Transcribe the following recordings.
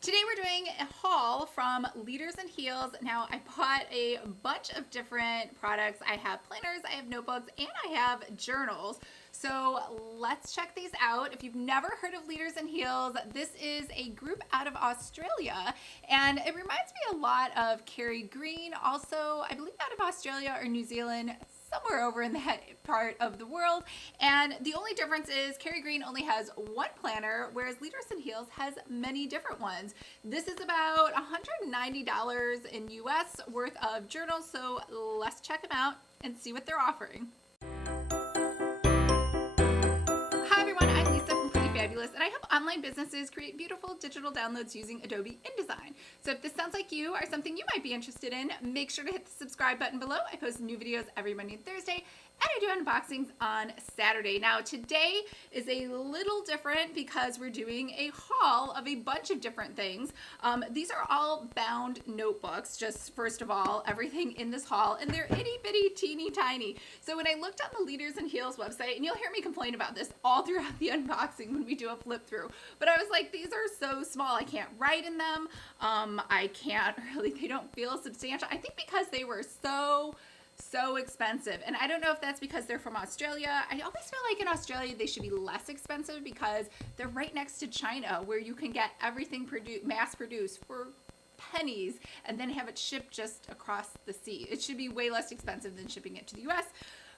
Today we're doing a haul from Leaders and Heels. Now I bought a bunch of different products. I have planners, I have notebooks, and I have journals. So let's check these out. If you've never heard of Leaders and Heels, this is a group out of Australia, and it reminds me a lot of Carrie Green, also I believe out of Australia or New Zealand, somewhere over in that part of the world. And the only difference is Carrie Green only has one planner, whereas Leaders and Heels has many different ones. This is about $190 in US worth of journals, so let's check them out and see what they're offering. Hi everyone, I'm Lisa from Pretty Fabulous, and I help online businesses create beautiful digital downloads using Adobe InDesign. So if this sounds like you or something you might be interested in, make sure to hit the subscribe button below. I post new videos every Monday and Thursday, and I do unboxings on Saturday. Now today is a little different because we're doing a haul of a bunch of different things. These are all bound notebooks, just first of all, everything in this haul, and they're itty bitty teeny tiny. So when I looked on the Leaders and Heels website, and you'll hear me complain about this all throughout the unboxing when we do a flip through, but I was like, these are so small, I can't write in them. I can't really, they don't feel substantial. I think because they were so expensive, and I don't know if that's because they're from Australia. I always feel like in Australia they should be less expensive because they're right next to China, where you can get everything mass produced for pennies and then have it shipped just across the sea. It should be way less expensive than shipping it to the US.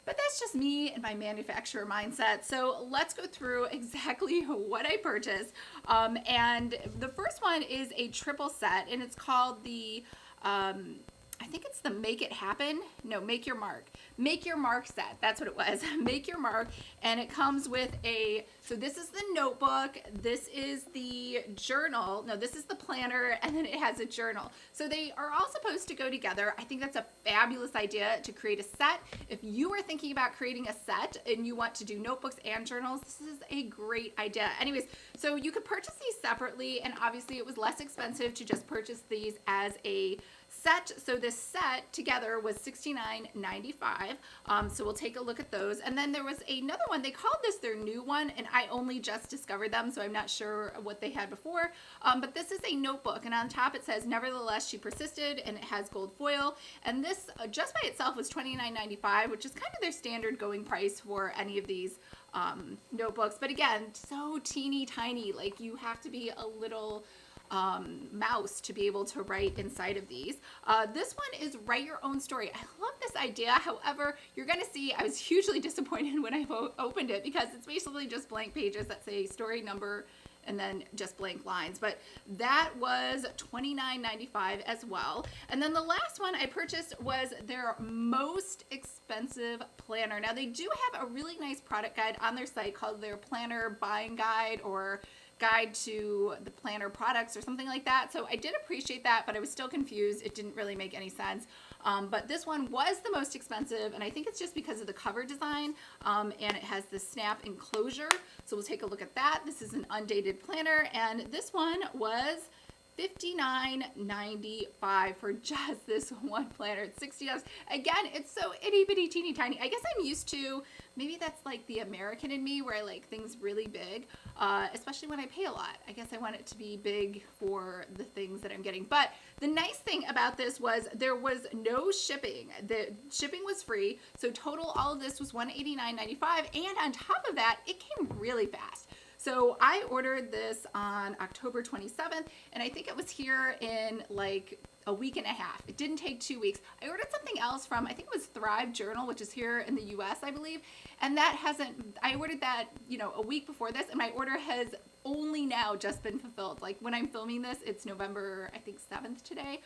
But that's just me and my manufacturer mindset. So let's go through exactly what I purchased. And the first one is a triple set, and it's called the I think it's the Make It Happen. No, Make Your Mark. Make Your Mark set. That's what it was. Make Your Mark. And it comes with so this is the notebook. This is the journal. No, this is the planner. And then it has a journal. So they are all supposed to go together. I think that's a fabulous idea to create a set. If you are thinking about creating a set and you want to do notebooks and journals, this is a great idea. Anyways, so you could purchase these separately, and obviously it was less expensive to just purchase these as a set. So this set together was $69.95. So we'll take a look at those. And then there was another one. They called this their new one, and I only just discovered them, so I'm not sure what they had before. But this is a notebook, and on top it says, "Nevertheless, she persisted," and it has gold foil. And this just by itself was $29.95, which is kind of their standard going price for any of these notebooks. But again, so teeny tiny, like you have to be a little mouse to be able to write inside of these. This one is Write Your Own Story. I love this idea. However, you're going to see I was hugely disappointed when I opened it because it's basically just blank pages that say story number and then just blank lines. But that was $29.95 as well. And then the last one I purchased was their most expensive planner. Now they do have a really nice product guide on their site called their Planner Buying Guide or Guide to the Planner Products or something like that. So I did appreciate that, but I was still confused. It didn't really make any sense. But this one was the most expensive, and I think it's just because of the cover design, and it has the snap enclosure. So we'll take a look at that. This is an undated planner, and this one was $59.95 for just this one planner. It's $60. Again, it's so itty bitty teeny tiny. I guess I'm used to, maybe that's like the American in me where I like things really big, especially when I pay a lot. I guess I want it to be big for the things that I'm getting. But the nice thing about this was there was no shipping. The shipping was free. So total, all of this was $189.95. And on top of that, it came really fast. So I ordered this on October 27th, and I think it was here in like a week and a half. It didn't take 2 weeks. I ordered something else from, I think it was Thrive Journal, which is here in the US, I believe. And that hasn't, I ordered that, a week before this, and my order has only now just been fulfilled. Like when I'm filming this, it's November, I think 7th today.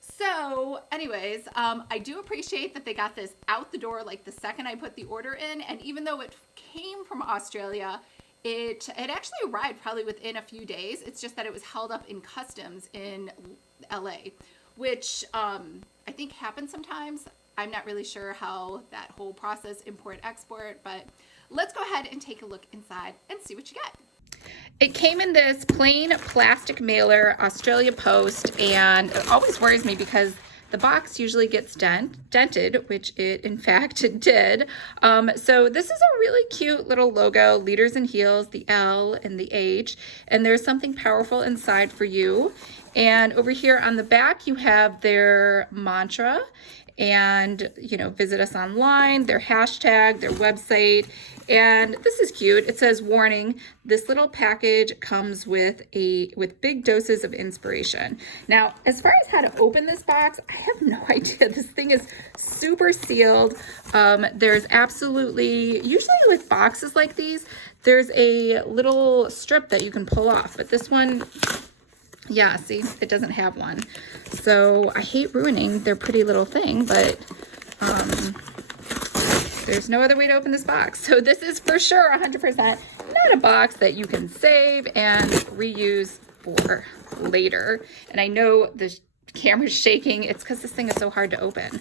So anyways, I do appreciate that they got this out the door like the second I put the order in. And even though it came from Australia, it actually arrived probably within a few days. It's just that it was held up in customs in LA, which I think happens sometimes. I'm not really sure how that whole process, import, export, but let's go ahead and take a look inside and see what you get. It came in this plain plastic mailer, Australia Post, and it always worries me because the box usually gets dented, which it in fact did. So this is a really cute little logo, Leaders in Heels, the L and the H, and there's something powerful inside for you. And over here on the back, you have their mantra and, you know, visit us online, their hashtag, their website. And this is cute. It says, warning, this little package comes with big doses of inspiration. Now, as far as how to open this box, I have no idea. This thing is super sealed. There's absolutely, usually like boxes like these, there's a little strip that you can pull off, but this one, yeah, see, it doesn't have one. So I hate ruining their pretty little thing, but there's no other way to open this box. So this is for sure 100% not a box that you can save and reuse for later. And I know the camera's shaking. It's because this thing is so hard to open.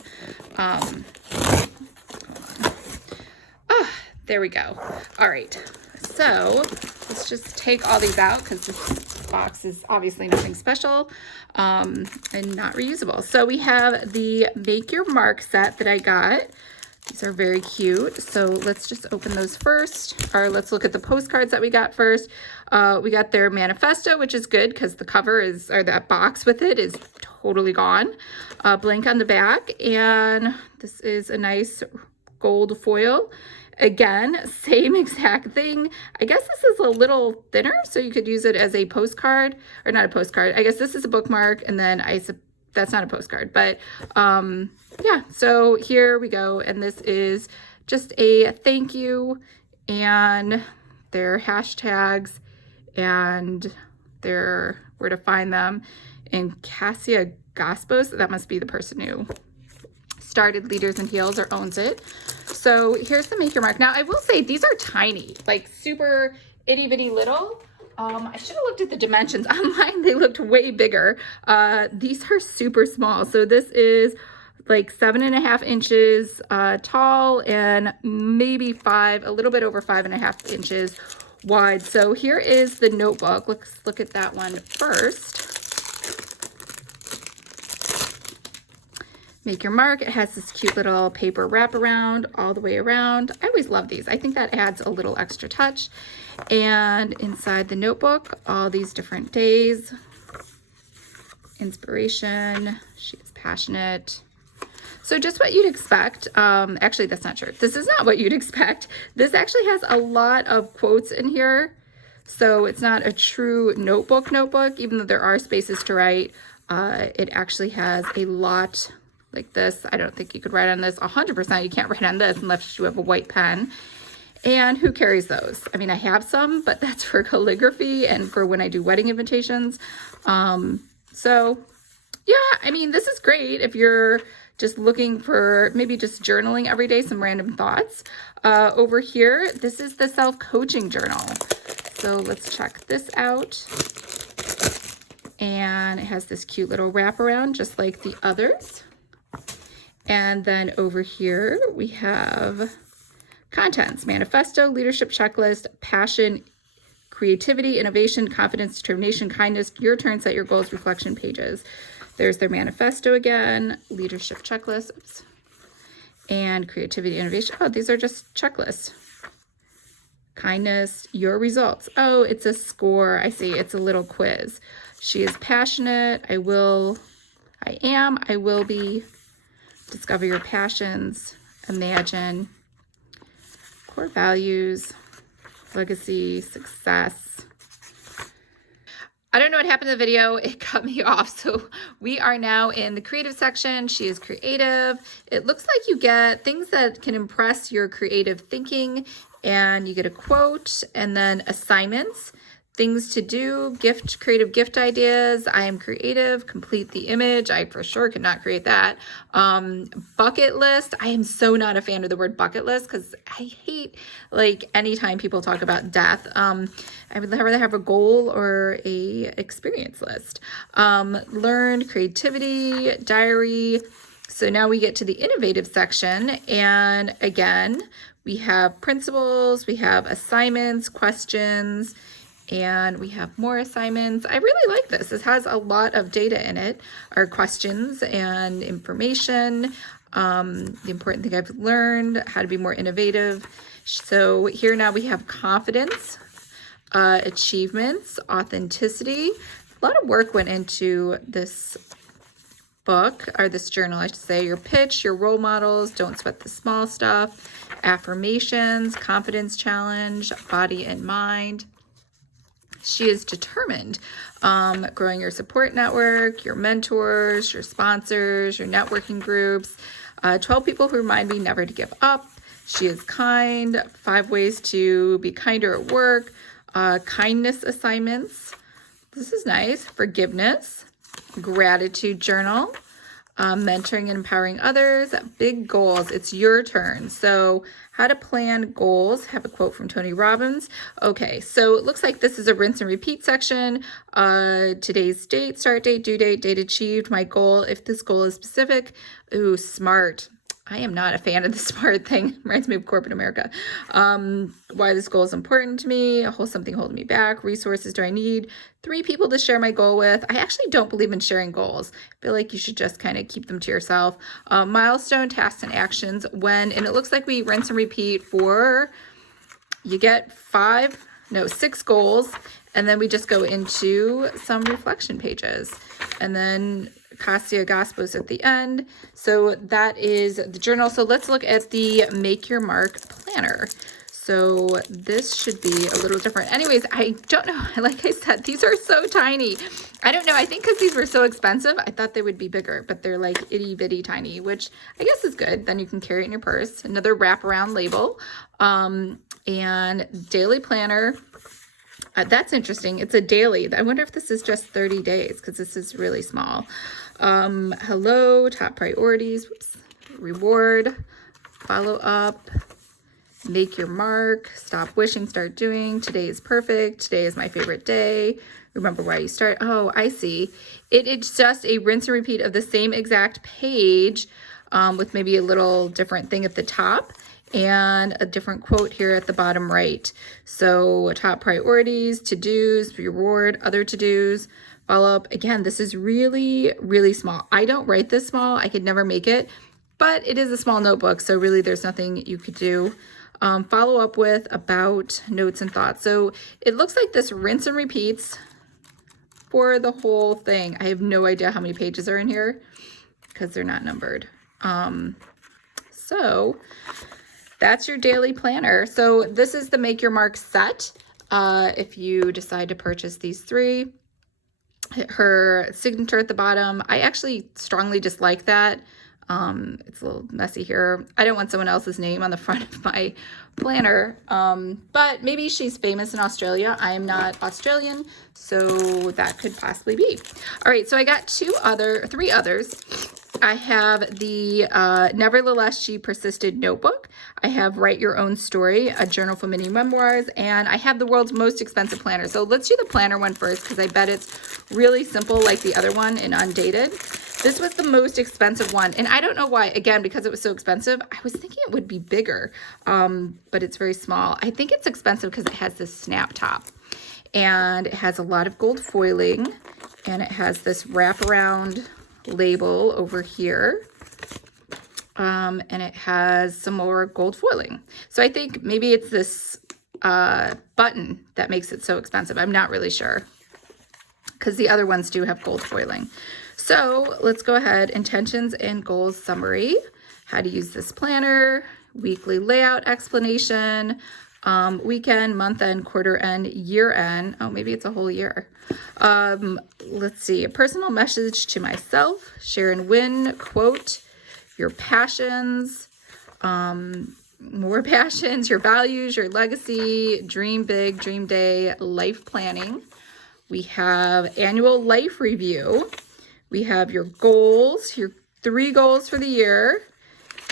There we go. All right. So let's just take all these out because this box is obviously nothing special and not reusable. So we have the Make Your Mark set that I got. These are very cute. So let's just open those first, or let's look at the postcards that we got first. We got their manifesto, which is good because the cover is, or that box with it is totally gone. Blank on the back, and this is a nice gold foil. Again, same exact thing. I guess this is a little thinner, so you could use it as a postcard, or not a postcard. I guess this is a bookmark, and then that's not a postcard, but yeah, so here we go. And this is just a thank you and their hashtags and their where to find them. And Cassia Gospos, that must be the person who started Leaders in Heels or owns it. So here's the Make Your Mark. Now I will say these are tiny, like super itty bitty little. I should have looked at the dimensions online. They looked way bigger. These are super small. So this is like 7.5 inches tall and maybe a little bit over 5.5 inches wide. So here is the notebook. Let's look at that one first. Make Your Mark. It has this cute little paper wraparound all the way around. I always love these. I think that adds a little extra touch. And inside the notebook, all these different days. Inspiration. She is passionate. So just what you'd expect. Actually, that's not true. This is not what you'd expect. This actually has a lot of quotes in here. So it's not a true notebook, even though there are spaces to write. It actually has a lot like this. I don't think you could write on this 100%. You can't write on this unless you have a white pen. And who carries those? I mean, I have some, but that's for calligraphy and for when I do wedding invitations. So yeah, I mean, this is great if you're just looking for maybe just journaling every day, some random thoughts. Over here, this is the self-coaching journal. So let's check this out. And it has this cute little wraparound, just like the others. And then over here, we have contents, manifesto, leadership checklist, passion, creativity, innovation, confidence, determination, kindness, your turn, set your goals, reflection pages. There's their manifesto again, leadership checklist, oops, and creativity, innovation. Oh, these are just checklists. Kindness, your results. Oh, it's a score. I see. It's a little quiz. She is passionate. I will be. Discover your passions. Imagine. Core values. Legacy. Success. I don't know what happened to the video. It cut me off. So we are now in the creative section. She is creative. It looks like you get things that can impress your creative thinking, and you get a quote, and then assignments, things to do, creative gift ideas. I am creative, complete the image. I for sure could not create that. Bucket list. I am so not a fan of the word bucket list because I hate like anytime people talk about death. I would rather have a goal or a experience list. Learn, creativity, diary. So now we get to the innovative section, and again, we have principles, we have assignments, questions, And we have more assignments. I really like this. This has a lot of data in it, our questions and information, the important thing I've learned, how to be more innovative. So here now we have confidence, achievements, authenticity. A lot of work went into this book, or this journal, I should say. Your pitch, your role models, don't sweat the small stuff, affirmations, confidence challenge, body and mind. She is determined. Growing your support network, your mentors, your sponsors, your networking groups. 12 people who remind me never to give up. She is kind. 5 ways to be kinder at work. Kindness assignments. This is nice. Forgiveness. Gratitude journal. Mentoring and empowering others. Big goals. It's your turn. So how to plan goals. Have a quote from Tony Robbins. Okay, so it looks like this is a rinse and repeat section. Today's date, start date, due date, date achieved, my goal. If this goal is specific. Ooh, SMART. I am not a fan of the SMART thing. Reminds me of corporate America. Why this goal is important to me. Something holding me back. Resources do I need? 3 people to share my goal with. I actually don't believe in sharing goals. I feel like you should just kind of keep them to yourself. Milestone, tasks, and actions. And it looks like we rinse and repeat for, you get 6 goals. And then we just go into some reflection pages. And then Cassia Gospels at the end. So that is the journal. So let's look at the Make Your Mark planner. So this should be a little different. Anyways, I don't know. Like I said, these are so tiny. I don't know. I think because these were so expensive, I thought they would be bigger, but they're like itty bitty tiny, which I guess is good. Then you can carry it in your purse. Another wraparound label, and daily planner. That's interesting. It's a daily. I wonder if this is just 30 days because this is really small. Hello, top priorities, reward, follow up, make your mark, stop wishing, start doing. Today is perfect. Today is my favorite day. Remember why you start. Oh, I see. It's just a rinse and repeat of the same exact page, with maybe a little different thing at the top and a different quote here at the bottom right. So top priorities, to-dos, reward, other to-dos, follow up. Again, this is really, really small. I don't write this small. I could never make it, but it is a small notebook. So really there's nothing you could do. Follow up with, about, notes, and thoughts. So it looks like this rinse and repeats for the whole thing. I have no idea how many pages are in here because they're not numbered. So that's your daily planner. So this is the Make Your Mark set. If you decide to purchase these 3, her signature at the bottom. I actually strongly dislike that. It's a little messy here. I don't want someone else's name on the front of my planner, but maybe she's famous in Australia. I am not Australian, so that could possibly be. All right, so I got 3 others. I have the Nevertheless She Persisted notebook. I have Write Your Own Story, a journal for mini memoirs, and I have the world's most expensive planner. So let's do the planner one first because I bet it's really simple like the other one and undated. This was the most expensive one, and I don't know why. Again, because it was so expensive, I was thinking it would be bigger, but it's very small. I think it's expensive because it has this snap top, and it has a lot of gold foiling, and it has this wraparound label over here, and it has some more gold foiling. So I think maybe it's this button that makes it so expensive. I'm not really sure because the other ones do have gold foiling. So let's go ahead. Intentions and goals summary, how to use this planner, weekly layout explanation, weekend, month end, quarter end, year end. Oh, maybe it's a whole year. Let's see, a personal message to myself, share and win, quote, your passions, more passions, your values, your legacy, dream big, dream day, life planning. We have annual life review. We have your goals, your 3 goals for the year.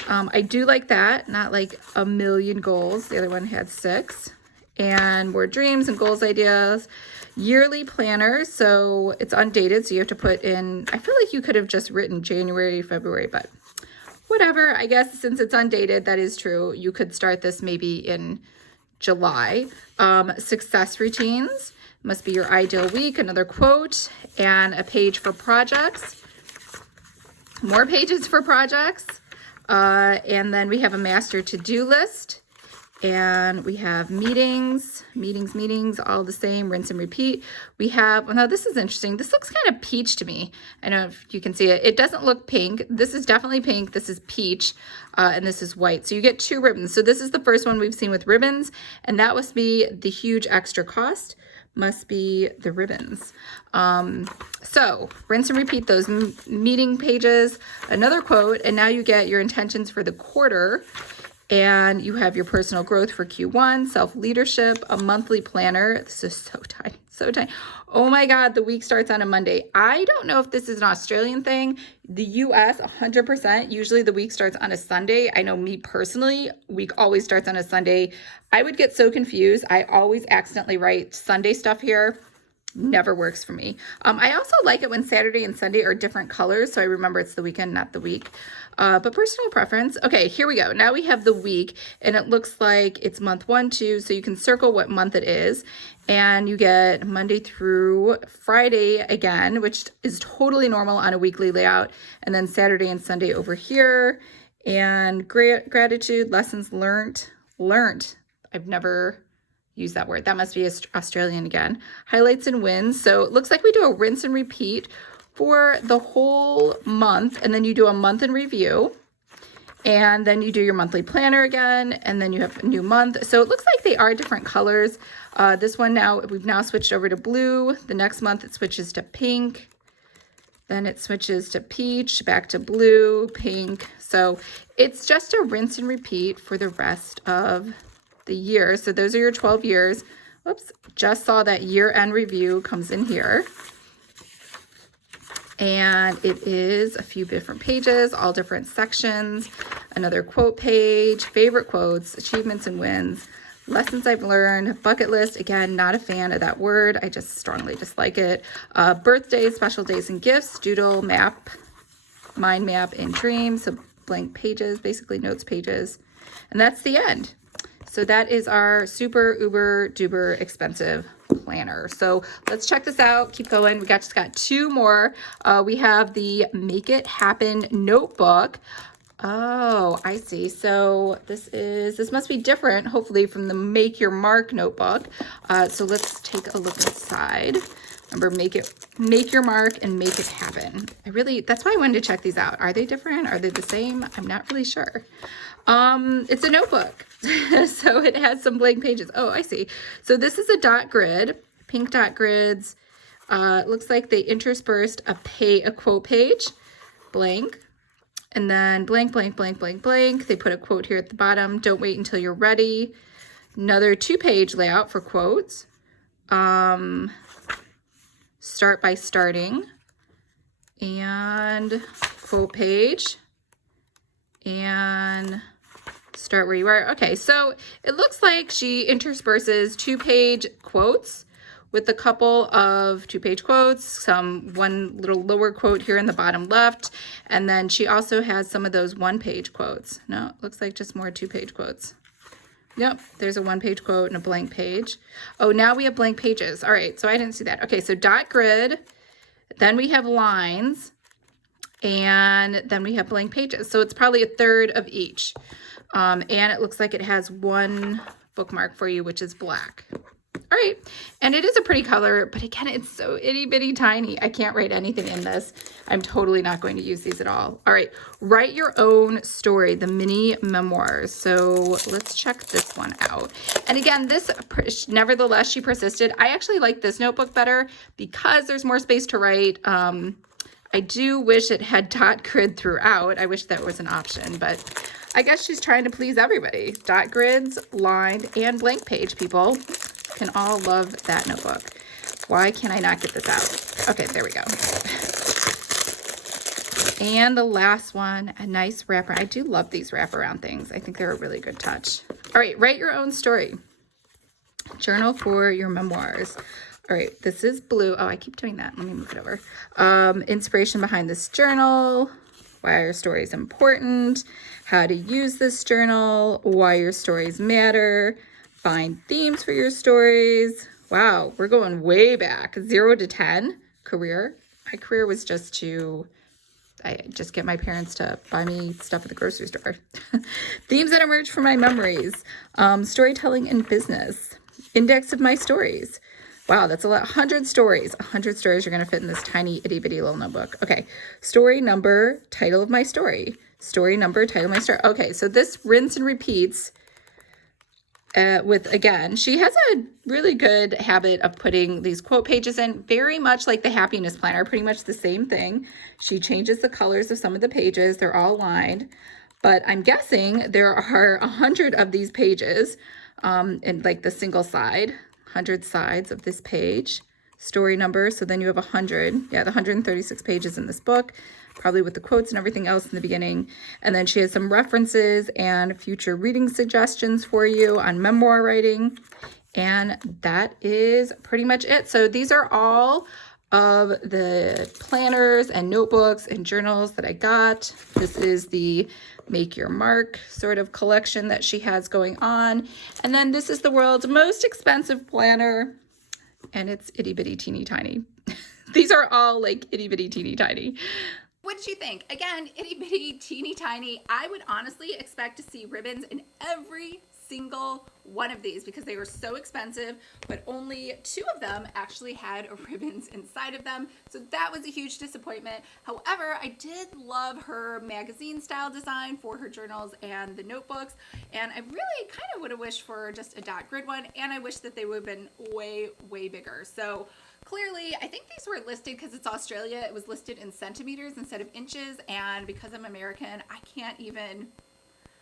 I do like that, not like a million goals. The other one had 6. And more dreams and goals ideas. Yearly planner, so it's undated, so you have to put in, I feel like you could have just written January, February, but whatever. I guess since it's undated, that is true. You could start this maybe in July. Success routines. Must be your ideal week. Another quote and a page for projects. More pages for projects. And then we have a master to-do list. And we have meetings, all the same, rinse and repeat. We have, well, now this is interesting. This looks kind of peach to me. I don't know if you can see it. It doesn't look pink. This is definitely pink. This is peach, and this is white. So you get 2 ribbons. So this is the first one we've seen with ribbons, and that must be the huge extra cost. Must be the ribbons. So rinse and repeat those meeting pages, another quote, and now you get your intentions for the quarter. And you have your personal growth for Q1, self-leadership, a monthly planner. This is so tiny, so tiny. Oh my God, the week starts on a Monday. I don't know if this is an Australian thing. The US, 100%, usually the week starts on a Sunday. I know me personally, week always starts on a Sunday. I would get so confused. I always accidentally write Sunday stuff here. Never works for me. I also like it when Saturday and Sunday are different colors, so I remember it's the weekend, not the week. But personal preference. Okay, here we go. Now we have the week, and it looks like it's month 1, 2, so you can circle what month it is. And you get Monday through Friday again, which is totally normal on a weekly layout. And then Saturday and Sunday over here. And gratitude, lessons learned. I've never use that word. That must be Australian again. Highlights and wins. So it looks like we do a rinse and repeat for the whole month, and then you do a month in review, and then you do your monthly planner again, and then you have a new month. So it looks like they are different colors. This one now, we've now switched over to blue. The next month it switches to pink. Then it switches to peach, back to blue, pink. So it's just a rinse and repeat for the rest of the year. So those are your 12 years. Whoops, just saw that year-end review comes in here. And it is a few different pages, all different sections. Another quote page, favorite quotes, achievements and wins, lessons I've learned, bucket list. Again, not a fan of that word. I just strongly dislike it. Birthdays, special days and gifts, doodle, map, mind map, and dreams. So blank pages, basically notes pages. And that's the end. So that is our super uber duper expensive planner. So let's check this out. Keep going. We just got 2 more. We have the Make It Happen notebook. Oh, I see. So this must be different, hopefully, from the Make Your Mark notebook. So let's take a look inside. Remember, make your mark and make it happen. That's why I wanted to check these out. Are they different? Are they the same? I'm not really sure. It's a notebook. So it has some blank pages. Oh, I see. So this is a dot grid, pink dot grids. It looks like they interspersed a quote page, blank, and then blank, blank, blank, blank, blank. They put a quote here at the bottom. Don't wait until you're ready. Another 2-page layout for quotes. Start by starting, and quote page, and start where you are. Okay, so it looks like she intersperses 2-page quotes with a couple of 2-page quotes, one little lower quote here in the bottom left, and then she also has some of those 1-page quotes. No, it looks like just more 2-page quotes. Yep, there's a 1-page quote and a blank page. Oh, now we have blank pages. All right, so I didn't see that. Okay, so dot grid, then we have lines, and then we have blank pages. So it's probably a third of each. And it looks like it has 1 bookmark for you, which is black. All right, and it is a pretty color, but again, it's so itty bitty tiny. I can't write anything in this. I'm totally not going to use these at all. All right, write your own story, the mini memoirs. So let's check this one out. And again, nevertheless, she persisted. I actually like this notebook better because there's more space to write. I do wish it had dot grid throughout. I wish that was an option, but I guess she's trying to please everybody. Dot grids, lined, and blank page people can all love that notebook. Why can I not get this out? Okay, there we go. And the last one, a nice wrapper. I do love these wraparound things. I think they're a really good touch. All right, write your own story. Journal for your memoirs. All right, this is blue. Oh, I keep doing that. Let me move it over. Inspiration behind this journal. Why your story is important. How to use this journal. Why your stories matter. Find themes for your stories. Wow, we're going way back. 0 to 10 career. My career was I just get my parents to buy me stuff at the grocery store. Themes that emerge from my memories. Storytelling in business. Index of my stories. Wow, that's a lot. 100 stories. 100 stories are going to fit in this tiny itty bitty little notebook. Okay. Story number, title of my story. Story number, title of my story. Okay, so this rinse and repeats again, she has a really good habit of putting these quote pages in, very much like the happiness planner, pretty much the same thing. She changes the colors of some of the pages. They're all lined, but I'm guessing there are 100 of these pages in like the single side, 100 sides of this page. Story number, so then you have 100, the 136 pages in this book, probably with the quotes and everything else in the beginning. And then she has some references and future reading suggestions for you on memoir writing. And that is pretty much it. So these are all of the planners and notebooks and journals that I got. This is the Make Your Mark sort of collection that she has going on. And then this is the world's most expensive planner. And it's itty bitty teeny tiny. These are all like itty bitty teeny tiny. What did you think? Again, itty bitty teeny tiny. I would honestly expect to see ribbons in every single one of these because they were so expensive, but only 2 of them actually had ribbons inside of them. So that was a huge disappointment. However, I did love her magazine style design for her journals and the notebooks. And I really kind of would have wished for just a dot grid one. And I wish that they would have been way, way bigger. So clearly, I think these were listed because it's Australia. It was listed in centimeters instead of inches. And because I'm American, I can't even,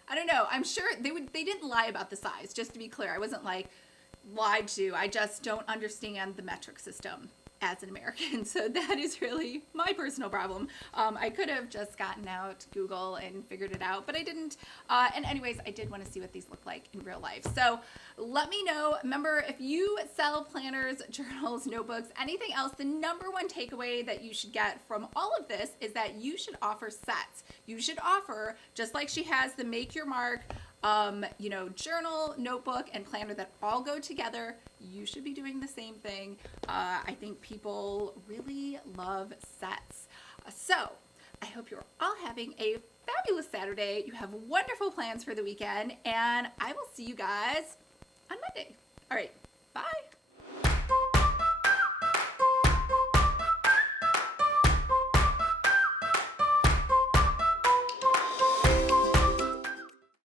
I don't know. I'm sure they didn't lie about the size, just to be clear. I wasn't like lied to. I just don't understand the metric system as an American. So that is really my personal problem. I could have just gotten out Google and figured it out, but I didn't. And anyways, I did want to see what these look like in real life. So let me know. Remember, if you sell planners, journals, notebooks, anything else, the number one takeaway that you should get from all of this is that you should offer sets. You should offer, just like she has the Make Your Mark, journal, notebook, and planner that all go together. You should be doing the same thing. I think people really love sets. So I hope you're all having a fabulous Saturday. You have wonderful plans for the weekend, and I will see you guys on Monday. All right, bye.